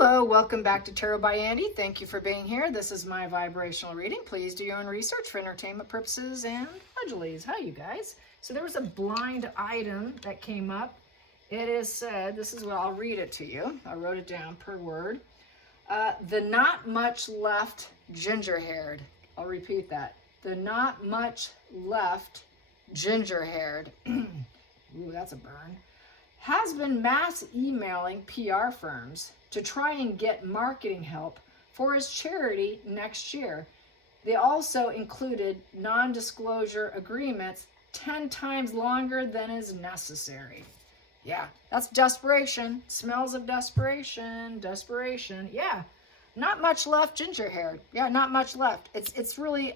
Hello, welcome back to Tarot by Andy. Thank you for being here. This is my vibrational reading. Please do your own research for entertainment purposes and fudgelies. Hi, you guys. So there was a blind item that came up. It is said, this is what I'll read it to you. I wrote it down per word. The not much left ginger-haired. I'll repeat that. The not much left ginger-haired. Ooh, that's a burn. Has been mass emailing PR firms to try and get marketing help for his charity next year. They also included non-disclosure agreements 10 times longer than is necessary. Yeah, that's desperation. Smells of desperation. Desperation. Yeah, not much left ginger-haired. Yeah, not much left. It's really,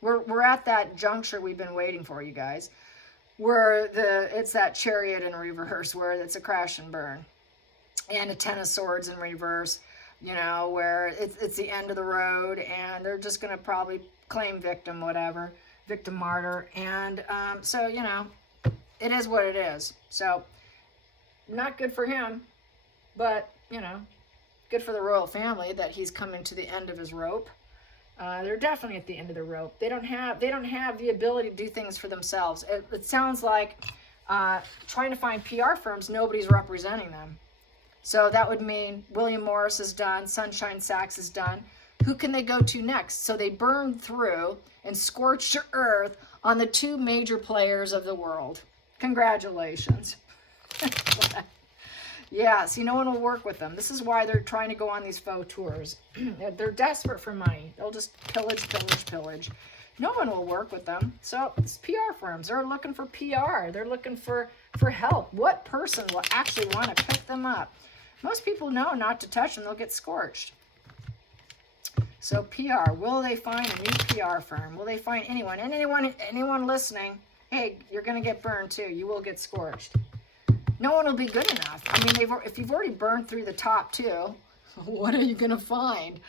we're at that juncture we've been waiting for, you guys, where it's that Chariot in reverse, where it's a crash and burn. And a Ten of Swords in reverse, you know, where it's the end of the road and they're just going to probably claim victim, whatever, victim martyr. And so, you know, it is what it is. So, not good for him, but, you know, good for the royal family that he's coming to the end of his rope. They're definitely at the end of the rope. They don't have the ability to do things for themselves. It sounds like trying to find PR firms, nobody's representing them. So that would mean William Morris is done, Sunshine Sachs is done. Who can they go to next? So they burned through and scorched the earth on the two major players of the world. Congratulations. Yeah, see, no one will work with them. This is why they're trying to go on these faux tours. They're desperate for money. They'll just pillage, pillage, pillage. No one will work with them. So it's PR firms. They're looking for PR. They're looking for help. What person will actually want to pick them up? Most people know not to touch them. They'll get scorched. So PR, will they find a new PR firm? Will they find anyone? And anyone listening, hey, you're going to get burned too. You will get scorched. No one will be good enough. I mean, if you've already burned through the top two, what are you going to find?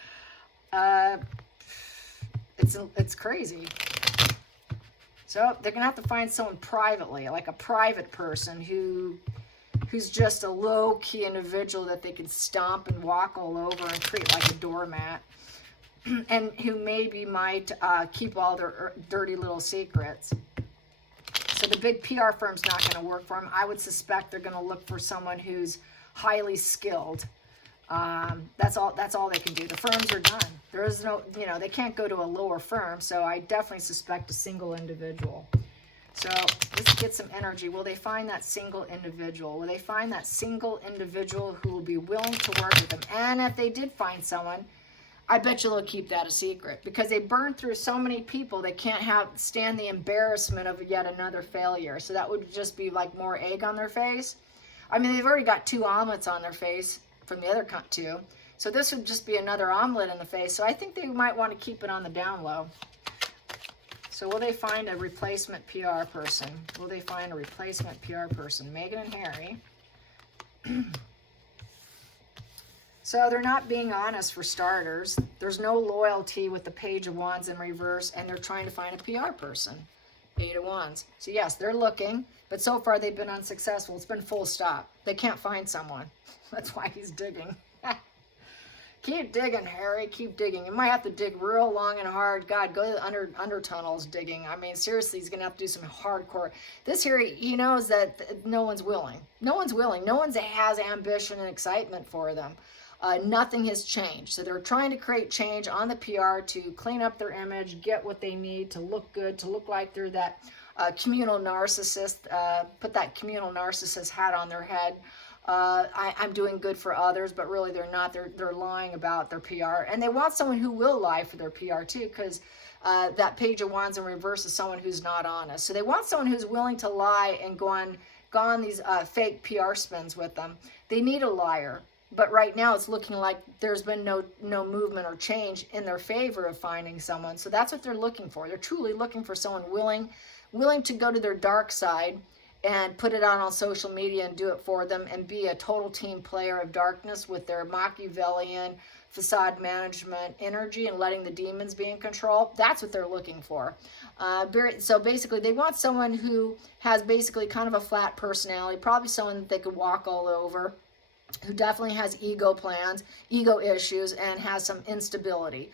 It's crazy. So they're going to have to find someone privately, like a private person who's just a low-key individual that they can stomp and walk all over and treat like a doormat, and who maybe might keep all their dirty little secrets. So the big PR firm's not going to work for them. I would suspect they're going to look for someone who's highly skilled. That's all they can do. The firms are done. There is no, you know, they can't go to a lower firm. So I definitely suspect a single individual. So let's get some energy. Will they find that single individual? Will they find that single individual who will be willing to work with them? And if they did find someone, I bet you they'll keep that a secret, because they burned through so many people they can't stand the embarrassment of yet another failure. So that would just be like more egg on their face. I mean, they've already got 2 omelets on their face from the other two. So this would just be another omelet in the face. So I think they might want to keep it on the down low. So will they find a replacement PR person? Will they find a replacement PR person? Meghan and Harry. So they're not being honest for starters. There's no loyalty with the Page of Wands in reverse, and they're trying to find a PR person. 8 of Wands. So yes, they're looking, but so far they've been unsuccessful. It's been full stop. They can't find someone. That's why he's digging. Keep digging, Harry. Keep digging. You might have to dig real long and hard. God, go to the under tunnels digging. I mean, seriously, he's going to have to do some hardcore. This here, he knows that no one's willing. No one's willing. No one has ambition and excitement for them. Nothing has changed. So they're trying to create change on the PR to clean up their image, get what they need to look good, to look like they're that communal narcissist, put that communal narcissist hat on their head. I'm doing good for others, but really they're not. They're lying about their PR. And they want someone who will lie for their PR too, because that Page of Wands in reverse is someone who's not honest. So they want someone who's willing to lie and go on these fake PR spins with them. They need a liar. But right now it's looking like there's been no movement or change in their favor of finding someone. So that's what they're looking for. They're truly looking for someone willing to go to their dark side and put it out on social media and do it for them and be a total team player of darkness with their Machiavellian facade management energy and letting the demons be in control. That's what they're looking for. So basically they want someone who has basically kind of a flat personality, probably someone that they could walk all over. who definitely has ego plans, ego issues, and has some instability.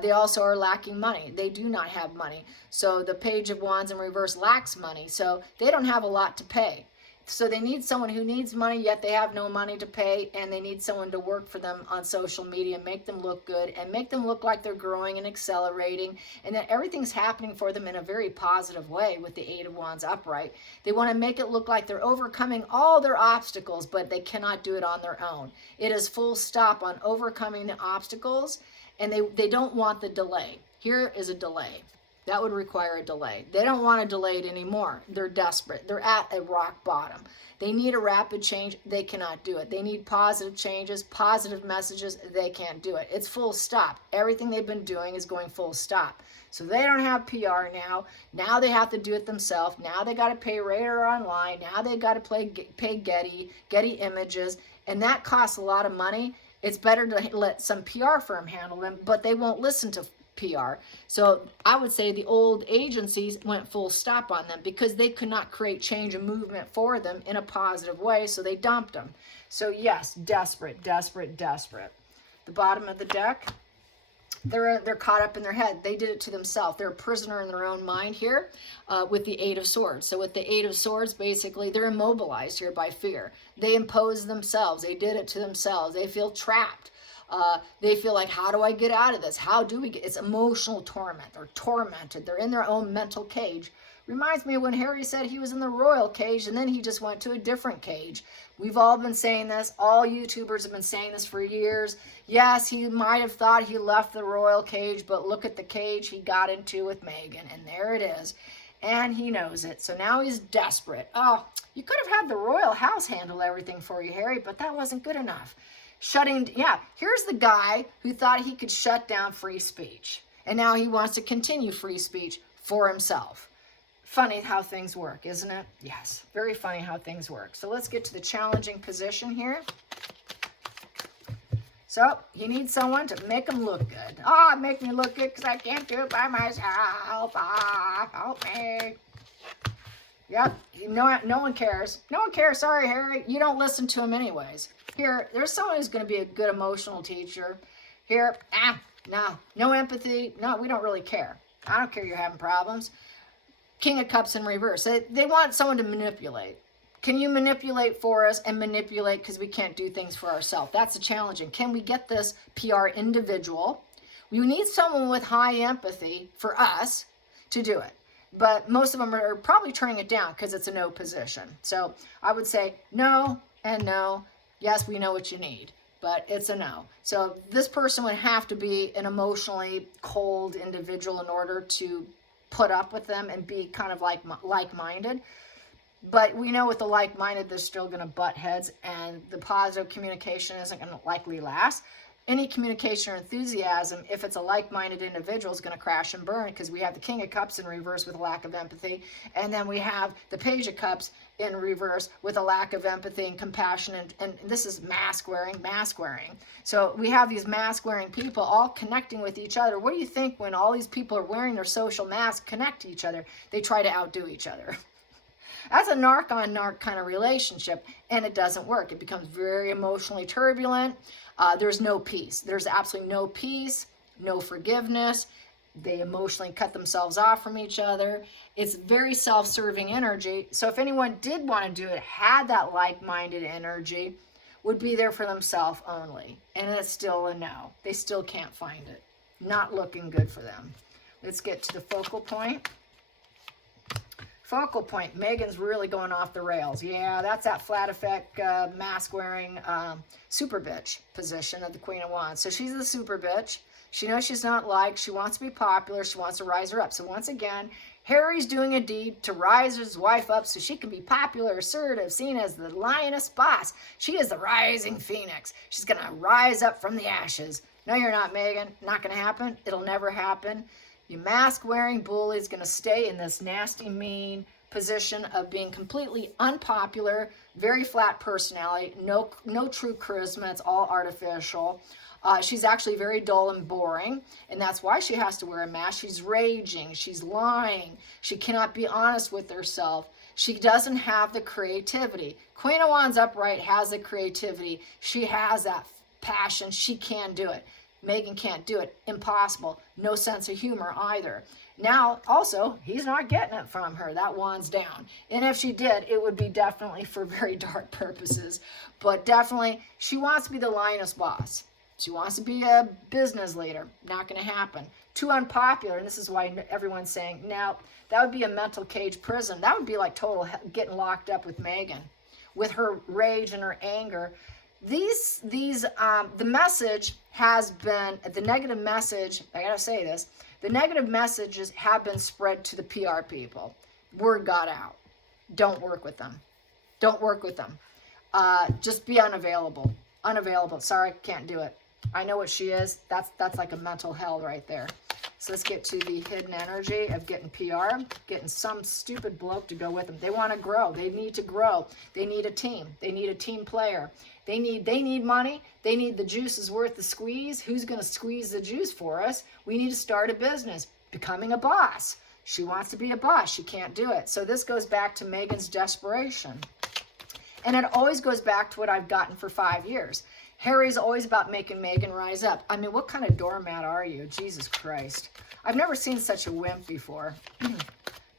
They also are lacking money. They do not have money. So the Page of Wands in reverse lacks money. So they don't have a lot to pay. So they need someone who needs money, yet they have no money to pay, and they need someone to work for them on social media, make them look good, and make them look like they're growing and accelerating, and that everything's happening for them in a very positive way with the Eight of Wands upright. They want to make it look like they're overcoming all their obstacles, but they cannot do it on their own. It is full stop on overcoming the obstacles, and they don't want the delay. Here is a delay. That would require a delay. They don't want to delay it anymore. They're desperate. They're at a rock bottom. They need a rapid change. They cannot do it. They need positive changes, positive messages. They can't do it. It's full stop. Everything they've been doing is going full stop. So they don't have PR now. Now they have to do it themselves. Now they got to pay Radar Online. Now they got to pay Getty Images. And that costs a lot of money. It's better to let some PR firm handle them, but they won't listen to PR. So I would say the old agencies went full stop on them because they could not create change and movement for them in a positive way, so they dumped them. So yes, desperate, desperate, desperate. The bottom of the deck, they're caught up in their head. They did it to themselves. They're a prisoner in their own mind here with the Eight of Swords. So with the Eight of Swords, basically, they're immobilized here by fear. They impose themselves. They did it to themselves. They feel trapped. They feel like, how do I get out of this? How do we get? It's emotional torment. They're tormented. They're in their own mental cage. Reminds me of when Harry said he was in the royal cage and then he just went to a different cage. We've all been saying this. All YouTubers have been saying this for years. Yes, he might have thought he left the royal cage, but look at the cage he got into with Meghan, and there it is. And he knows it. So now he's desperate. Oh, you could have had the royal house handle everything for you, Harry, but that wasn't good enough. Here's the guy who thought he could shut down free speech. And now he wants to continue free speech for himself. Funny how things work, isn't it? Yes, very funny how things work. So let's get to the challenging position here. So he needs someone to make him look good. Oh, make me look good because I can't do it by myself. Ah, help me. Yep, no one cares. No one cares. Sorry, Harry. You don't listen to him anyways. Here, there's someone who's going to be a good emotional teacher. Here, no empathy. No, we don't really care. I don't care you're having problems. King of Cups in reverse. They want someone to manipulate. Can you manipulate for us and manipulate because we can't do things for ourselves? That's the challenging. Can we get this PR individual? We need someone with high empathy for us to do it. But most of them are probably turning it down because it's a no position. So I would say no and no. Yes, we know what you need, but it's a no. So this person would have to be an emotionally cold individual in order to put up with them and be kind of like-minded. But we know with the like-minded, they're still going to butt heads, and the positive communication isn't going to likely last. Any communication or enthusiasm, if it's a like-minded individual, is going to crash and burn because we have the King of Cups in reverse with a lack of empathy, and then we have the Page of Cups in reverse with a lack of empathy and compassion, and this is mask wearing. So we have these mask-wearing people all connecting with each other. What do you think when all these people are wearing their social masks, connect to each other? They try to outdo each other. That's a narc-on-narc kind of relationship, and it doesn't work. It becomes very emotionally turbulent. There's no peace. There's absolutely no peace, no forgiveness. They emotionally cut themselves off from each other. It's very self-serving energy. So if anyone did want to do it, had that like-minded energy, would be there for themselves only. And it's still a no. They still can't find it. Not looking good for them. Let's get to the focal point. Focal point. Meghan's really going off the rails. Yeah, that's that flat effect mask-wearing super bitch position of the Queen of Wands. So she's the super bitch. She knows she's not liked. She wants to be popular. She wants to rise her up. So once again, Harry's doing a deed to rise his wife up so she can be popular, assertive, seen as the lioness boss. She is the rising phoenix. She's going to rise up from the ashes. No, you're not, Meghan. Not going to happen. It'll never happen. Your mask-wearing bully is going to stay in this nasty, mean position of being completely unpopular, very flat personality, no true charisma. It's all artificial. She's actually very dull and boring, and that's why she has to wear a mask. She's raging. She's lying. She cannot be honest with herself. She doesn't have the creativity. Queen of Wands upright has the creativity. She has that passion. She can do it. Megan can't do it. Impossible. No sense of humor either. Now, also, he's not getting it from her. That Wand's down. And if she did, it would be definitely for very dark purposes. But definitely, she wants to be the lioness boss. She wants to be a business leader. Not going to happen. Too unpopular, and this is why everyone's saying, now, that would be a mental cage prison. That would be like total getting locked up with Megan. With her rage and her anger. The message has been, the negative message, I gotta say this, the negative messages have been spread to the PR people. Word got out. Don't work with them. Don't work with them. Just be unavailable. Unavailable. Sorry, can't do it. I know what she is. That's like a mental hell right there. So let's get to the hidden energy of getting PR, getting some stupid bloke to go with them. They want to grow. They need to grow. They need a team. They need a team player. They need money. They need the juice is worth the squeeze. Who's going to squeeze the juice for us? We need to start a business. Becoming a boss. She wants to be a boss. She can't do it. So this goes back to Megan's desperation. And it always goes back to what I've gotten for 5 years. Harry's always about making Megan rise up. I mean, what kind of doormat are you? Jesus Christ. I've never seen such a wimp before.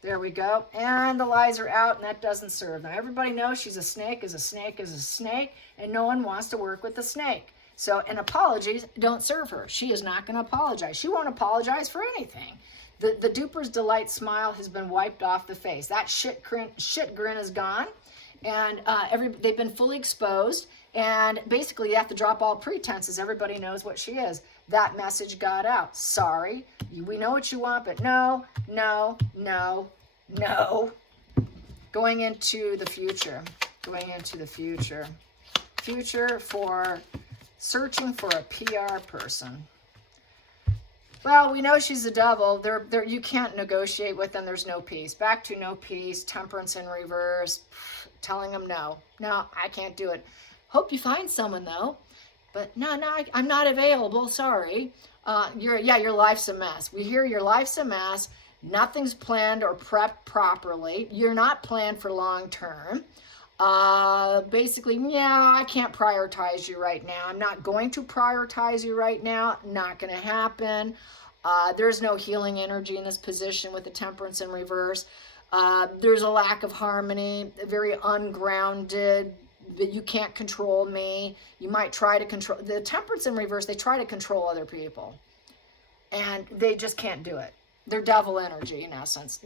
There we go. And the lies are out, and that doesn't serve. Now, everybody knows she's a snake is a snake is a snake, and no one wants to work with the snake. So, and apologies don't serve her. She is not going to apologize. She won't apologize for anything. The duper's delight smile has been wiped off the face. That shit grin is gone, and they've been fully exposed. And basically, you have to drop all pretenses. Everybody knows what she is. That message got out. Sorry, we know what you want, but no, no, no, no. Going into the future. Going into the future. Future for searching for a PR person. Well, we know she's the devil. You can't negotiate with them. There's no peace. Back to no peace. Temperance in reverse. Telling them no. No, I can't do it. Hope you find someone though, but no, I'm not available. Sorry. Your life's a mess. We hear your life's a mess. Nothing's planned or prepped properly. You're not planned for long term. Basically, yeah, I can't prioritize you right now. I'm not going to prioritize you right now. Not going to happen. There's no healing energy in this position with the temperance in reverse. There's a lack of harmony, very ungrounded. You can't control me. You might try to control the temperance in reverse. They try to control other people, and they just can't do it. They're devil energy in essence.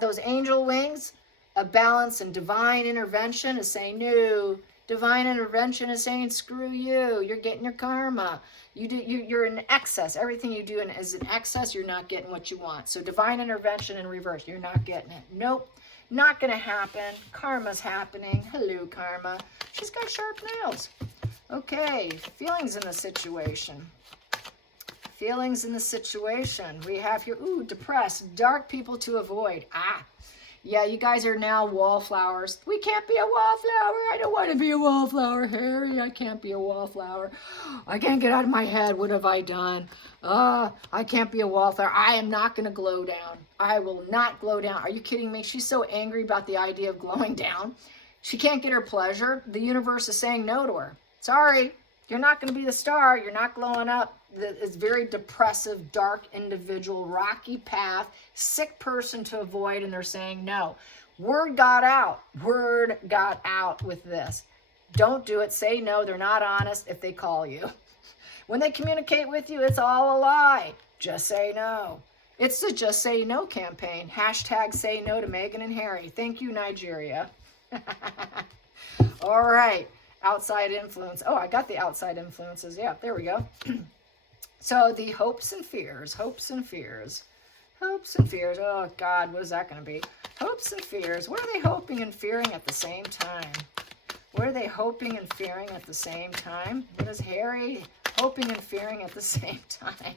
Those angel wings, a balance and divine intervention is saying no. Divine intervention is saying screw you. You're getting your karma. You're in excess. Everything you do is in excess. You're not getting what you want. So divine intervention in reverse. You're not getting it. Nope. Not going to happen. Karma's happening. Hello, karma. She's got sharp nails. Okay, feelings in the situation. Feelings in the situation. We have here, depressed, dark people to avoid. Yeah, you guys are now wallflowers. We can't be a wallflower. I don't want to be a wallflower, Harry. I can't be a wallflower. I can't get out of my head. What have I done? I can't be a wallflower. I am not going to glow down. I will not glow down. Are you kidding me? She's so angry about the idea of glowing down. She can't get her pleasure. The universe is saying no to her. Sorry, you're not going to be the star. You're not glowing up. It's very depressive, dark individual, rocky path, sick person to avoid, and they're saying no. Word got out. Word got out with this. Don't do it. Say no. They're not honest if they call you. When they communicate with you, it's all a lie. Just say no. It's the Just Say No campaign. Hashtag say no to Meghan and Harry. Thank you, Nigeria. All right. Outside influence. Oh, I got the outside influences. Yeah, there we go. So the hopes and fears, hopes and fears, hopes and fears. Oh, God, what is that going to be? Hopes and fears. What are they hoping and fearing at the same time? What are they hoping and fearing at the same time? What is Harry hoping and fearing at the same time?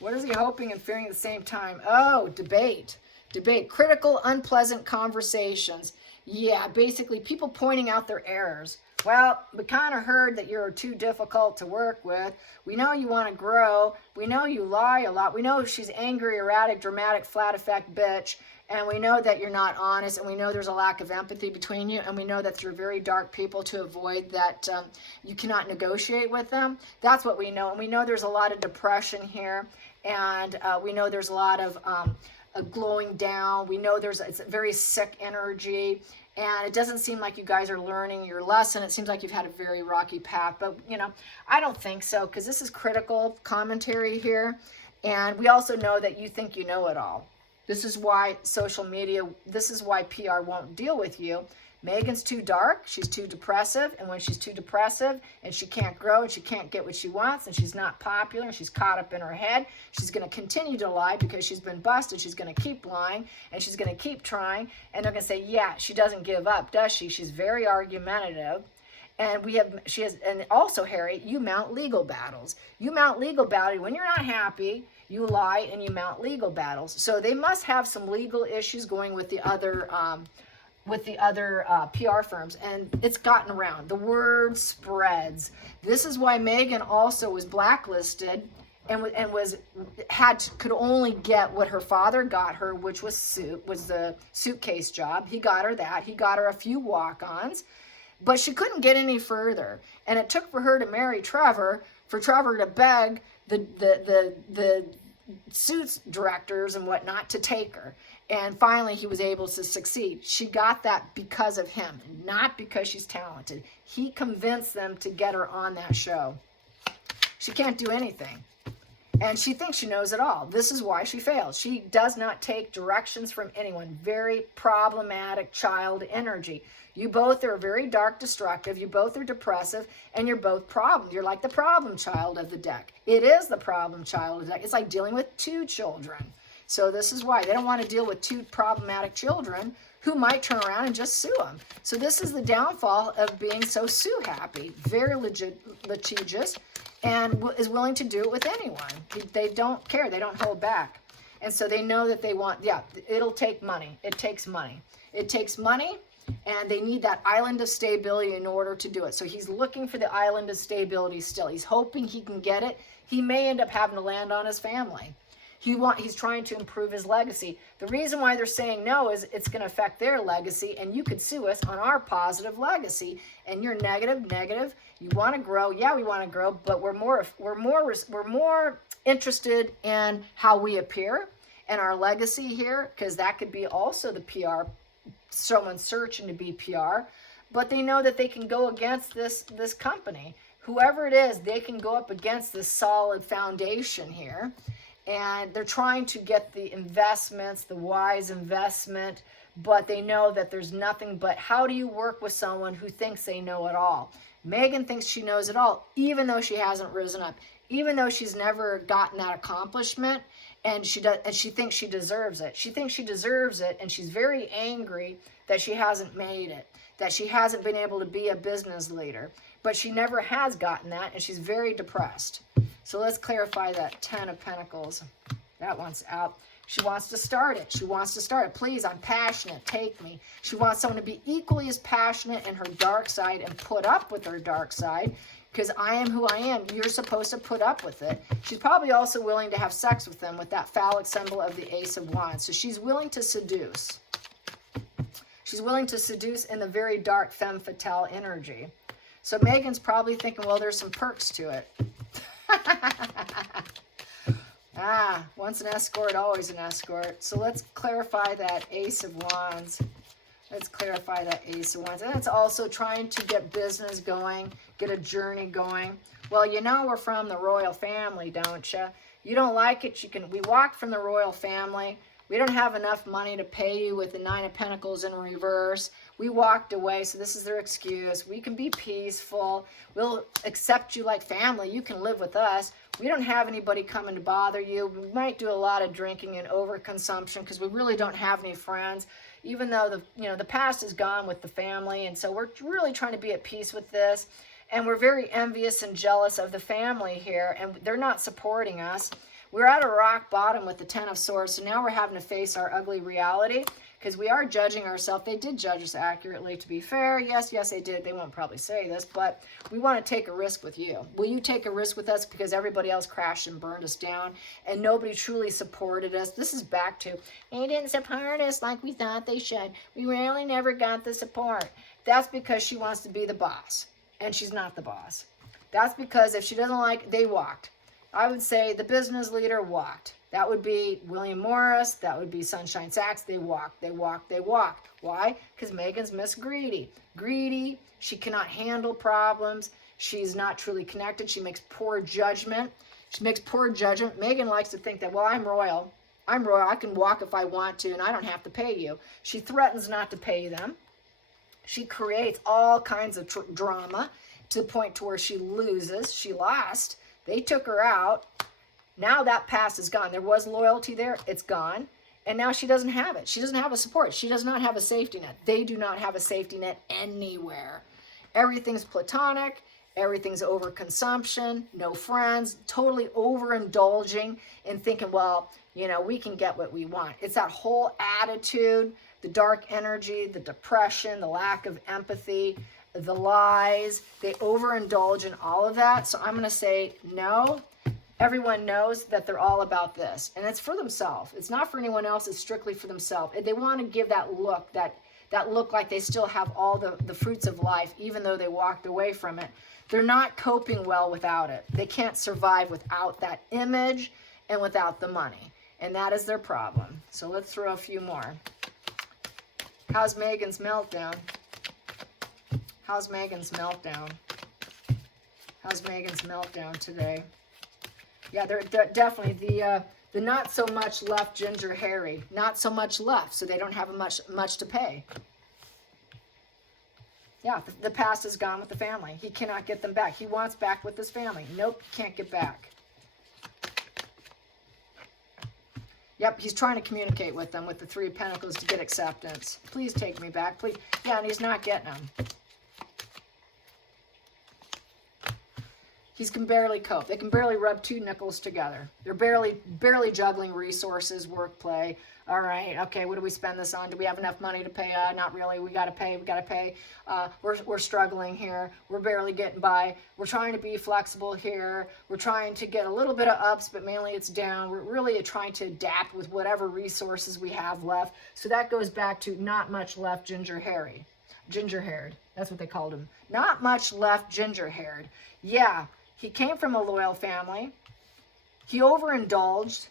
What is he hoping and fearing at the same time? Oh, debate. Debate. Critical, unpleasant conversations. Yeah, basically people pointing out their errors. Well, we kind of heard that you're too difficult to work with. We know you want to grow. We know you lie a lot. We know she's angry, erratic, dramatic, flat effect bitch. And we know that you're not honest. And we know there's a lack of empathy between you. And we know that you're very dark people to avoid that. You cannot negotiate with them. That's what we know. And we know there's a lot of depression here. And we know there's a lot of glowing down. We know it's a very sick energy. And it doesn't seem like you guys are learning your lesson. It seems like you've had a very rocky path. But, you know, I don't think so, because this is critical commentary here. And we also know that you think you know it all. This is why social media, this is why PR won't deal with you. Megan's too dark. She's too depressive. And when she's too depressive and she can't grow and she can't get what she wants and she's not popular and she's caught up in her head, she's going to continue to lie because she's been busted. She's going to keep lying and she's going to keep trying. And they're going to say, yeah, she doesn't give up, does she? She's very argumentative. And and also, Harry, you mount legal battles. You mount legal battles when you're not happy. You lie and you mount legal battles. So they must have some legal issues going with the other PR firms, and it's gotten around. The word spreads. This is why Megan also was blacklisted and could only get what her father got her, which was the suitcase job. He got her that. He got her a few walk-ons, but she couldn't get any further. And it took for her to marry Trevor, for Trevor to beg the suits directors and whatnot to take her. And finally, he was able to succeed. She got that because of him, not because she's talented. He convinced them to get her on that show. She can't do anything. And she thinks she knows it all. This is why she failed. She does not take directions from anyone. Very problematic child energy. You both are very dark, destructive. You both are depressive, and you're both problem. You're like the problem child of the deck. It is the problem child of the deck. It's like dealing with two children. So this is why they don't want to deal with two problematic children who might turn around and just sue them. So this is the downfall of being so sue happy, very litigious, and is willing to do it with anyone. They don't care. They don't hold back. And so they know that they want, yeah, it'll take money. It takes money. It takes money, and they need that island of stability in order to do it. So he's looking for the island of stability still. He's hoping he can get it. He may end up having to land on his family. He's trying to improve his legacy. The reason why they're saying no is it's going to affect their legacy, and you could sue us on our positive legacy. And you're negative. You want to grow. Yeah, we want to grow, but we're more interested in how we appear and our legacy here, because that could be also the PR, someone searching to be PR. But they know that they can go against this company, whoever it is. They can go up against this solid foundation here. And they're trying to get the investments, the wise investment, but they know that there's nothing but how do you work with someone who thinks they know it all? Megan thinks she knows it all, even though she hasn't risen up, even though she's never gotten that accomplishment, and she thinks she deserves it. She thinks she deserves it, and she's very angry that she hasn't made it, that she hasn't been able to be a business leader, but she never has gotten that, and she's very depressed. So let's clarify that 10 of Pentacles. That one's out. She wants to start it. She wants to start it. Please, I'm passionate. Take me. She wants someone to be equally as passionate in her dark side and put up with her dark side, because I am who I am. You're supposed to put up with it. She's probably also willing to have sex with them with that phallic symbol of the Ace of Wands. So she's willing to seduce. She's willing to seduce in the very dark femme fatale energy. So Megan's probably thinking, well, there's some perks to it. Once an escort, always an escort. So let's clarify that Ace of Wands. Let's clarify that Ace of Wands. And it's also trying to get business going, get a journey going. Well, you know we're from the royal family, don't you? You don't like it, we walked from the royal family. We don't have enough money to pay you with the 9 of Pentacles in reverse. We walked away, so this is their excuse. We can be peaceful. We'll accept you like family. You can live with us. We don't have anybody coming to bother you. We might do a lot of drinking and overconsumption because we really don't have any friends, even though the past is gone with the family. And so we're really trying to be at peace with this. And we're very envious and jealous of the family here, and they're not supporting us. We're at a rock bottom with the 10 of Swords, so now we're having to face our ugly reality because we are judging ourselves. They did judge us accurately, to be fair. Yes, they did. They won't probably say this, but we want to take a risk with you. Will you take a risk with us because everybody else crashed and burned us down and nobody truly supported us? This is back to, they didn't support us like we thought they should. We really never got the support. That's because she wants to be the boss, and she's not the boss. That's because if she doesn't like, they walked. I would say the business leader walked. That would be William Morris. That would be Sunshine Sachs. They walked. Why? Because Megan's Miss Greedy. Greedy. She cannot handle problems. She's not truly connected. She makes poor judgment. Megan likes to think that, well, I'm royal. I can walk if I want to, and I don't have to pay you. She threatens not to pay them. She creates all kinds of drama to the point to where she loses. She lost. They took her out. Now that past is gone. There was loyalty there. It's gone. And now she doesn't have it. She doesn't have a support. She does not have a safety net. They do not have a safety net anywhere. Everything's platonic. Everything's overconsumption. No friends. Totally overindulging and thinking, well, we can get what we want. It's that whole attitude, the dark energy, the depression, the lack of empathy, the lies. They overindulge in all of that. So I'm going to say no. Everyone knows that they're all about this, and it's for themselves. It's not for anyone else. It's strictly for themselves. They want to give that look, that look like they still have all the fruits of life, even though they walked away from it. They're not coping well without it. They can't survive without that image and without the money, and that is their problem. So let's throw a few more. How's Megan's meltdown? How's Megan's meltdown? How's Megan's meltdown today? Yeah, they're definitely the not so much left Ginger Harry. Not so much left, so they don't have much to pay. Yeah, the past is gone with the family. He cannot get them back. He wants back with his family. Nope, can't get back. Yep, he's trying to communicate with them with the Three of Pentacles to get acceptance. Please take me back, please. Yeah, and he's not getting them. He can barely cope. They can barely rub two nickels together. They're barely juggling resources, work, play. All right, okay, what do we spend this on? Do we have enough money to pay? Not really. We got to pay. We're struggling here. We're barely getting by. We're trying to be flexible here. We're trying to get a little bit of ups, but mainly it's down. We're really trying to adapt with whatever resources we have left. So that goes back to not much left ginger-haired. That's what they called him. Not much left ginger-haired. Yeah. He came from a loyal family. He overindulged,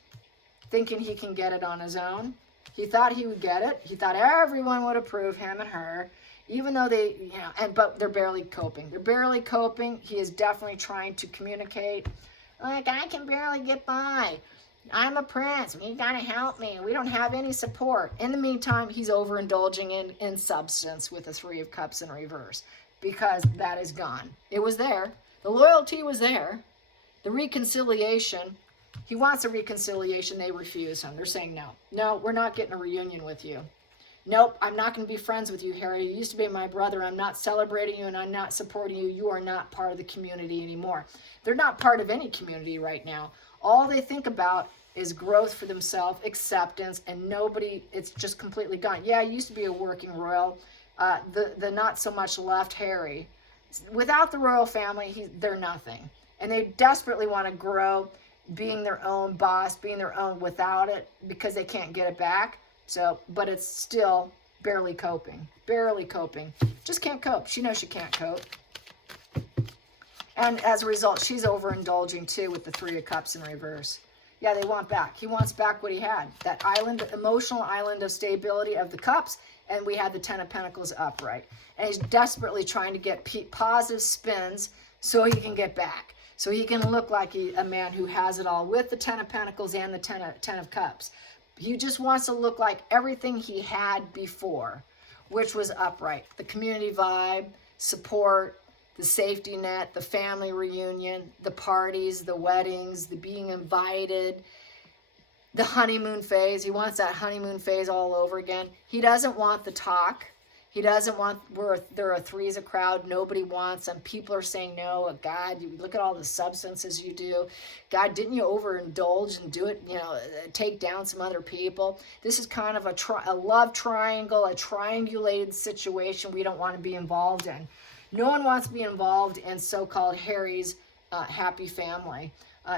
thinking he can get it on his own. He thought he would get it. He thought everyone would approve him and her, even though they, but they're barely coping. He is definitely trying to communicate. Like, I can barely get by. I'm a prince. You gotta help me. We don't have any support. In the meantime, he's overindulging in substance with the Three of Cups in reverse, because that is gone. It was there. The loyalty was there. The reconciliation, he wants a reconciliation. They refuse him. They're saying, no. No, we're not getting a reunion with you. Nope, I'm not going to be friends with you, Harry. You used to be my brother. I'm not celebrating you, and I'm not supporting you. You are not part of the community anymore. They're not part of any community right now. All they think about is growth for themselves, acceptance, and nobody, it's just completely gone. Yeah, I used to be a working royal. The not so much left Harry. Without the royal family, they're nothing. And they desperately want to grow, being their own boss, being their own without it, because they can't get it back. So, but it's still barely coping. Just can't cope. She knows she can't cope. And as a result, she's overindulging too with the Three of Cups in reverse. Yeah, they want back. He wants back what he had. That island, emotional island of stability of the cups. And we had the Ten of Pentacles upright. And he's desperately trying to get positive spins so he can get back. So he can look like a man who has it all with the Ten of Pentacles and the Ten of Cups. He just wants to look like everything he had before, which was upright. The community vibe, support, the safety net, the family reunion, the parties, the weddings, the being invited, the honeymoon phase. He wants that honeymoon phase all over again. He doesn't want the talk. He doesn't want, there are threes a crowd, nobody wants them. People are saying, no, God, you look at all the substances you do. God, didn't you overindulge and do it, take down some other people? This is kind of a love triangle, a triangulated situation we don't want to be involved in. No one wants to be involved in so-called Harry's happy family.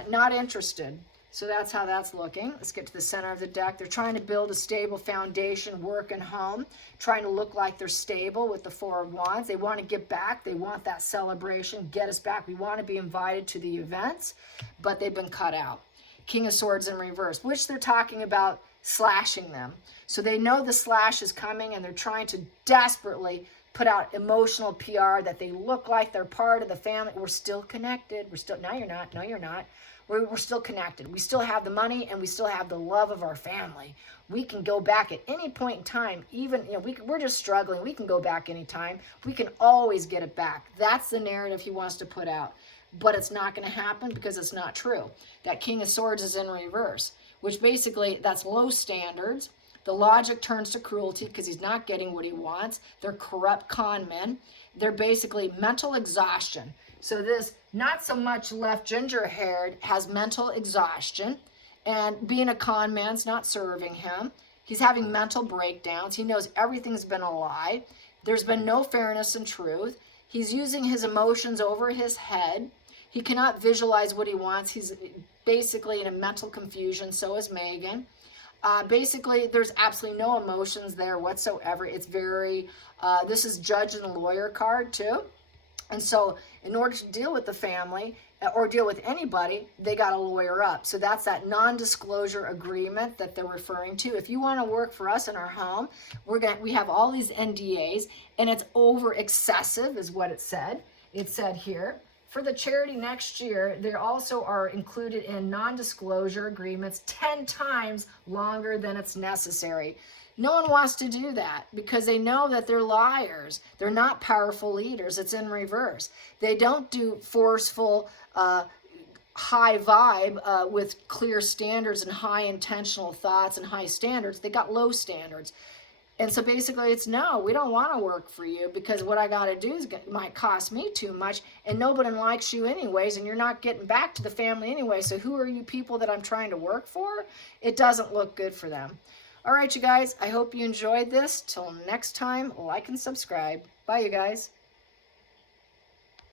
Not interested. So that's how that's looking. Let's get to the center of the deck. They're trying to build a stable foundation, work and home, trying to look like they're stable with the Four of Wands. They want to get back. They want that celebration, get us back. We want to be invited to the events, but they've been cut out. King of Swords in reverse, which they're talking about slashing them. So they know the slash is coming, and they're trying to desperately put out emotional PR that they look like they're part of the family. We're still connected. We're still, no, you're not. No, you're not. We're still connected. We still have the money, and we still have the love of our family. We can go back at any point in time. Even, we're just struggling. We can go back anytime. We can always get it back. That's the narrative he wants to put out. But it's not going to happen because it's not true. That King of Swords is in reverse, which basically, that's low standards. The logic turns to cruelty because he's not getting what he wants. They're corrupt con men. They're basically mental exhaustion. So this, not so much left ginger-haired, has mental exhaustion. And being a con man's not serving him. He's having mental breakdowns. He knows everything's been a lie. There's been no fairness and truth. He's using his emotions over his head. He cannot visualize what he wants. He's basically in a mental confusion. So is Megan. Basically, there's absolutely no emotions there whatsoever. It's very, this is judge and lawyer card too. And so in order to deal with the family or deal with anybody, they got to lawyer up. So that's that non-disclosure agreement that they're referring to. If you want to work for us in our home, we have all these NDAs, and it's over excessive is what it said. It said here. For the charity next year, they also are included in non-disclosure agreements 10 times longer than it's necessary. No one wants to do that because they know that they're liars. They're not powerful leaders. It's in reverse. They don't do forceful, high vibe with clear standards and high intentional thoughts and high standards. They got low standards. And so basically it's no, we don't want to work for you because what I got to do is might cost me too much, and nobody likes you anyways, and you're not getting back to the family anyway. So who are you people that I'm trying to work for? It doesn't look good for them. All right, you guys, I hope you enjoyed this. Till next time, like and subscribe. Bye, you guys.